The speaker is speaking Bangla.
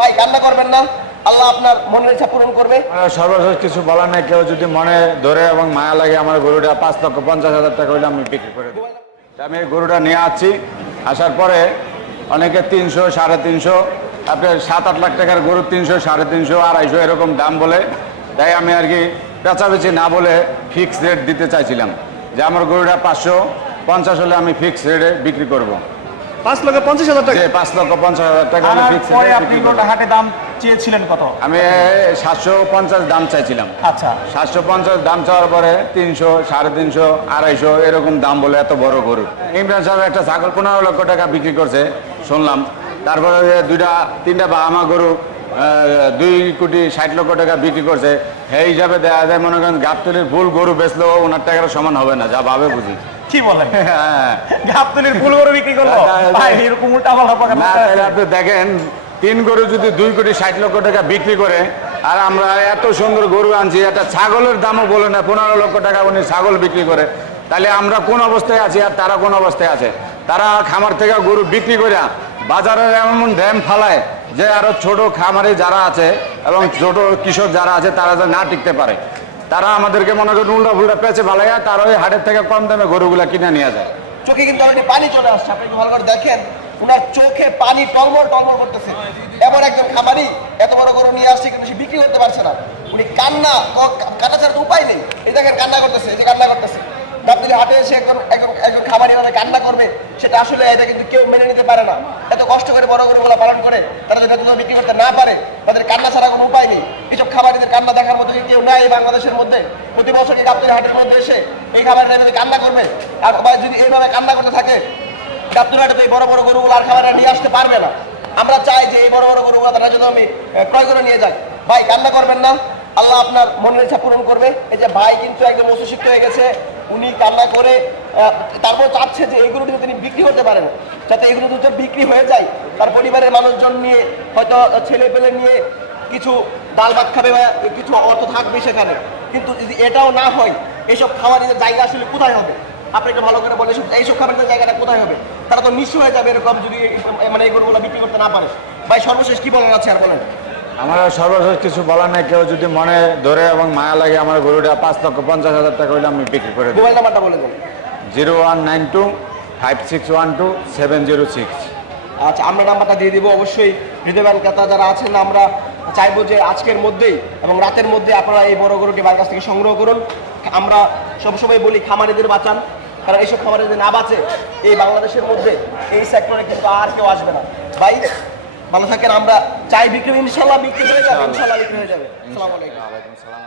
ভাই কান্না করবেন না, আল্লাহ আপনার মনের ইচ্ছা পূরণ করবে। সর্বশেষ কিছু বলার নেই, কেউ যদি মনে ধরে এবং মায়া লাগে আমার গরুটা 5,50,000 টাকা হইলে আমি বিক্রি করে দেবো। আমি এই গরুটা নিয়ে আসছি, আসার পরে অনেকে 300, 350, আপনার 7-8 লাখ টাকার গরু 300, 350, 250 এরকম দাম বলে। তাই আমি আর কি বেচাবেচি না বলে ফিক্স রেট দিতে চাইছিলাম যে আমার গরুটা 550 হলে আমি ফিক্স রেটে বিক্রি করবো। 5,50,000 টাকা। 5,50,000 টাকা আমি ফিক্স রেটে আপনি বিক্রি গরুটা করবো। হাটে দাম চেয়েছিলেন কত? আমি 750 দাম চাইছিলাম। আচ্ছা, 750 দাম চাওয়ার পরে 300, 350, 250 এরকম দাম বলে এত বড় গরু। ইমরান সাহেব একটা ছাগল 15 লক্ষ টাকা বিক্রি করছে শুনলাম। তারপরে 2-3টা বাহামা গরু 2,60,00,000 টাকা বিক্রি করছে। সেই হিসাবে দেখা যায় মনে করেন গাবতলির ফুল গরু বেচলেও ওনার টাকার সমান হবে না, যা ভাবে বুঝি। কি বলেন? হ্যাঁ, গাবতলির ফুল গরু বিক্রি করলো? ভাই এরকম উল্টা পাল্টা কথা না তাহলে আপনি দেখেন 3 গরু যদি 2,60,00,000 টাকা বিক্রি করে, আর আমরা এত সুন্দর গরু আনছি, একটা ছাগলের দামও বলে না 15 লক্ষ টাকা উনি ছাগল বিক্রি করে, তাহলে আমরা কোন অবস্থায় আছি আর তারা কোন অবস্থায় আছে? তারা খামার থেকে গরু বিক্রি করে বাজারে এমন ড্যাম ফালায় যে আরো ছোট খামারে যারা আছে এবং ছোট কৃষক যারা আছে তারা যেন না টিকতে পারে, তারা আমাদেরকে মনে করেন উল্টা ফুল্টা পেঁচে ফালাইয়া তারা ওই হাটের থেকে কম দামে গরুগুলা কিনে নিয়ে যায়। চোখে কিন্তু অলরেডি পানি চলে আসছে, আপনি একটু ভালো করে দেখেন, ওনার চোখে পানি টলমল টলমল করতেছে। এমন একজন খামারি এত বড় গরু নিয়ে আসছে কিন্তু সে বিক্রি করতে পারছে না, উনি কান্না ছাড়া তো উপায় নেই। এই দেখেন কান্না করতেছে, এই যে কান্না করতেছে। গাবতলী হাটে এসে একজন খামারি ভাবে কান্না করবে, সেটা আসলে এটা কিন্তু কেউ মেনে নিতে পারে না। এত কষ্ট করে বড় গরুগুলো পালন করে তারা যদি এত বিক্রি করতে না পারে, তাদের কান্না ছাড়া কোনো উপায় নেই। এইসব খামারিদের কান্না দেখার মতো কেউ নাই এই বাংলাদেশের মধ্যে। প্রতি বছর এই গাবতলী হাটের মধ্যে এসে এই খামারিরা যদি কান্না করবে, আর যদি এইভাবে কান্না করতে থাকে, গাবতলী হাটে তো এই বড় বড় গরুগুলো আর খামারিরা নিয়ে আসতে পারবে না। আমরা চাই যে এই বড় বড় গরুগুলো তারা যদি আমি ক্রয় করে নিয়ে যাই। ভাই কান্না করবেন না, আল্লাহ আপনার মনের ইচ্ছা পূরণ করবে। এই যে ভাই কিন্তু একদম অসুস্থ হয়ে গেছে, উনি কান্না করে তারপর চাচ্ছে যে এইগুলো যদি তিনি বিক্রি করতে পারেন, যাতে এগুলো যদি বিক্রি হয়ে যায়, তার পরিবারের মানুষজন নিয়ে হয়তো ছেলে পেলে নিয়ে কিছু ডাল ভাত খাবে বা কিছু অর্থ থাকবে সেখানে। কিন্তু যদি এটাও না হয়, এইসব খামারিদের জায়গা আসলে কোথায় হবে? আপনি একটু ভালো করে বলে এইসব খামারিদের জায়গাটা কোথায় হবে? তারা তো নিঃস্ব হয়ে যাবে এরকম যদি মানে এই গরুগুলো বিক্রি করতে না পারে। ভাই সর্বশেষ কি বলার আছে আর বলেন? আমার সর্বশেষ কিছু বলার নেই, কেউ যদি মনে ধরে এবং মায়া লাগে আমার গরুটা 5,50,000 টাকা হইলে আমি বিক্রি করে দেবো। মোবাইল নাম্বারটা বলে দেন। 019256127006। আচ্ছা, আমরা নাম্বারটা দিয়ে দিব। অবশ্যই হৃদয়বান ক্রেতা যারা আছেন, আমরা চাইবো যে আজকের মধ্যেই এবং রাতের মধ্যে আপনারা এই বড় গরুটি বাড়ির কাছ থেকে সংগ্রহ করুন। আমরা সবসময় বলি খামারিদের বাঁচান, কারণ এইসব খামারিদের না বাঁচে এই বাংলাদেশের মধ্যে এই সেক্টরে কিন্তু আর কেউ আসবে না। ভাই ভালো থাকেন, আমরা চাই বিক্রি ইনশাল্লাহ বিক্রি হয়ে যাবে, ইনশাল্লাহ বিক্রি হয়ে যাবে। আসসালামু আলাইকুম। ওয়ালাইকুম আসসালাম।